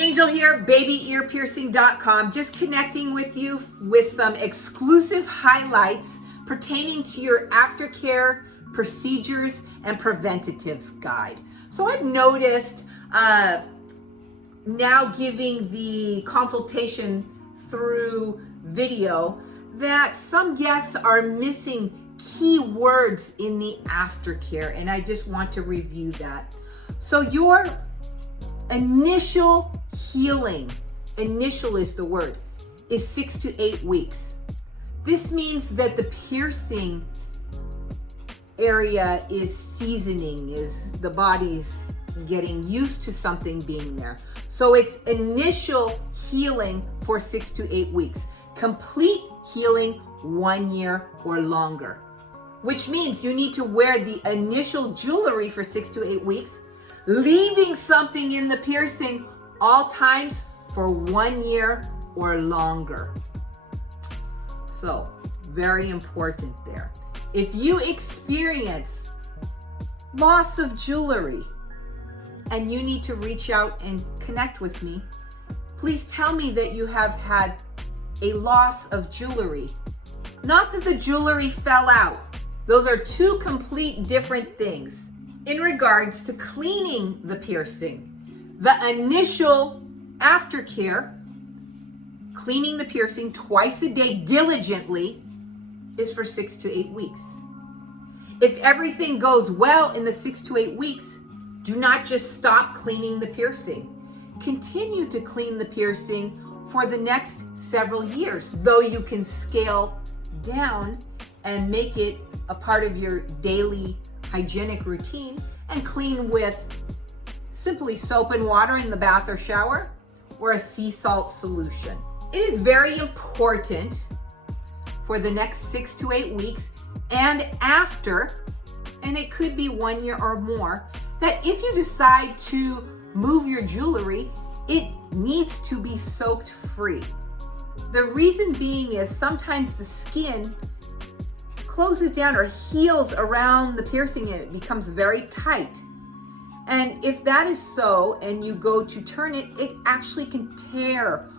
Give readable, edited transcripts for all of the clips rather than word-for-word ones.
Angel here, babyearpiercing.com, just connecting with you with some exclusive highlights pertaining to your aftercare procedures and preventatives guide. So I've noticed now giving the consultation through video that some guests are missing key words in the aftercare, and I just want to review that. So your initial healing, initial is the word, is 6 to 8 weeks. This means that the piercing area is seasoning, is the body's getting used to something being there. So it's initial healing for 6 to 8 weeks. Complete healing 1 year or longer, which means you need to wear the initial jewelry for 6 to 8 weeks, leaving something in the piercing all times for 1 year or longer. So very important there. If you experience loss of jewelry and you need to reach out and connect with me, please tell me that you have had a loss of jewelry. Not that the jewelry fell out. Those are two complete different things. In regards to cleaning the piercing, the initial aftercare, cleaning the piercing twice a day diligently, is for 6 to 8 weeks. If everything goes well in the 6 to 8 weeks, do not just stop cleaning the piercing. Continue to clean the piercing for the next several years, though you can scale down and make it a part of your daily hygienic routine and clean with simply soap and water in the bath or shower or a sea salt solution. It is very important for the next 6 to 8 weeks and after, and it could be 1 year or more, that if you decide to move your jewelry, it needs to be soaked free. The reason being is sometimes the skin closes down or heals around the piercing and it becomes very tight. And if that is so and you go to turn it, it actually can tear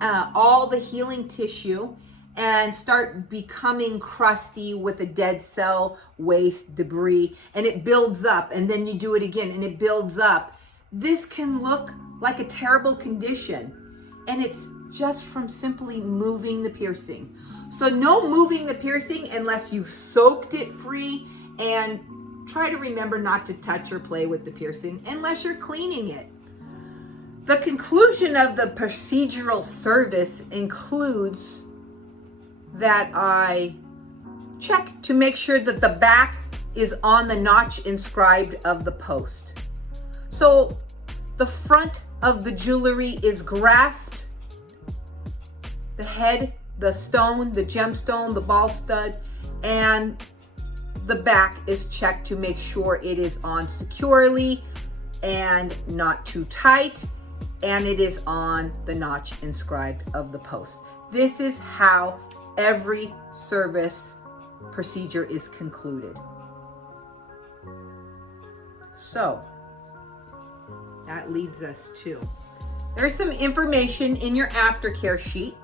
all the healing tissue and start becoming crusty with a dead cell, waste, debris, and it builds up, and then you do it again and it builds up. This can look like a terrible condition, and it's just from simply moving the piercing. So no moving the piercing unless you've soaked it free, and try to remember not to touch or play with the piercing unless you're cleaning it. The conclusion of the procedural service includes that I check to make sure that the back is on the notch inscribed of the post. So the front of the jewelry is grasped, the head, the stone, the gemstone, the ball stud, and the back is checked to make sure it is on securely and not too tight, and it is on the notch inscribed of the post. This is how every service procedure is concluded. So that leads us to, there's some information in your aftercare sheet.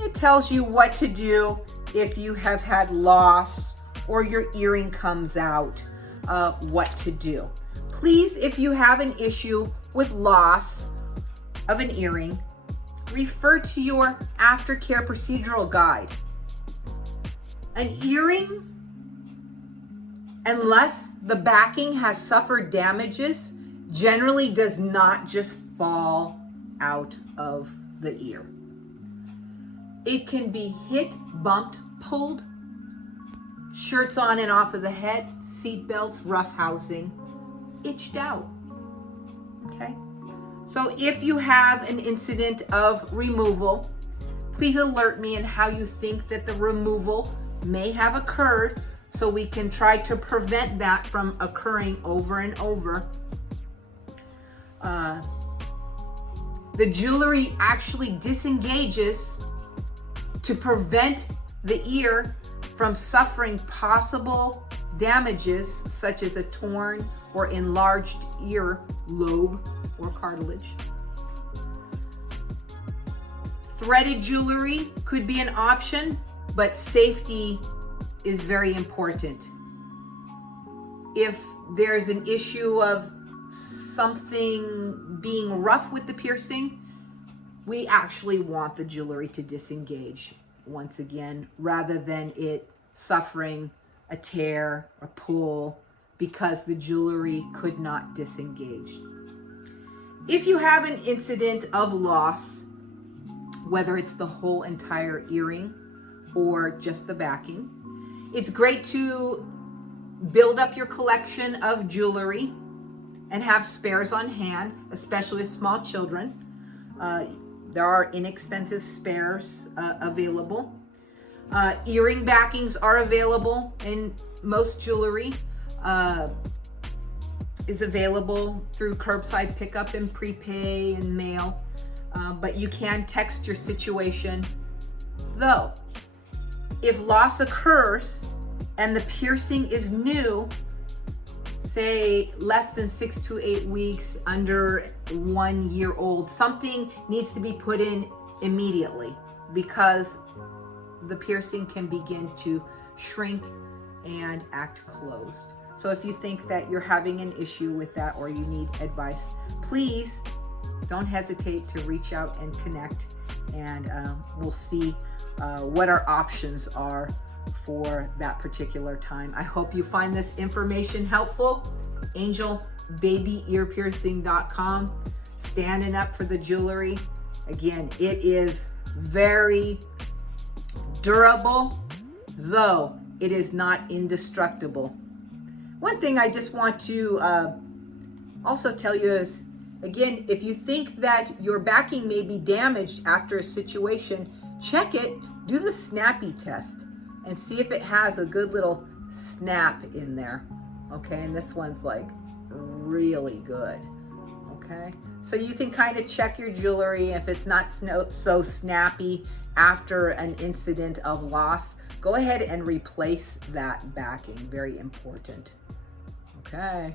It tells you what to do if you have had loss or your earring comes out, what to do. Please, if you have an issue with loss of an earring, refer to your aftercare procedural guide. An earring, unless the backing has suffered damages, generally does not just fall out of the ear. It can be hit, bumped, pulled, shirts on and off of the head, seat belts, rough housing, itched out. Okay? So if you have an incident of removal, please alert me on how you think that the removal may have occurred so we can try to prevent that from occurring over and over. The jewelry actually disengages to prevent the ear from suffering possible damages such as a torn or enlarged ear lobe or cartilage. Threaded jewelry could be an option, but safety is very important. If there's an issue of something being rough with the piercing, we actually want the jewelry to disengage once again, rather than it suffering a tear, a pull, because the jewelry could not disengage. If you have an incident of loss, whether it's the whole entire earring or just the backing, it's great to build up your collection of jewelry and have spares on hand, especially with small children. There are inexpensive spares available. Earring backings are available in most jewelry. Is available through curbside pickup and prepay and mail. But you can text your situation. Though, if loss occurs and the piercing is new, say less than 6 to 8 weeks, under 1 year old, something needs to be put in immediately, because the piercing can begin to shrink and act closed. So if you think that you're having an issue with that or you need advice, please don't hesitate to reach out and connect, and we'll see what our options are for that particular time. I hope you find this information helpful. AngelBabyEarPiercing.com, standing up for the jewelry. Again, it is very durable, though it is not indestructible. One thing I just want to also tell you is, again, if you think that your backing may be damaged after a situation, check it, do the snappy test, and see if it has a good little snap in there. Okay, and this one's like really good. Okay, so you can kind of check your jewelry. If it's not so snappy after an incident of loss, go ahead and replace that backing. Very important. Okay.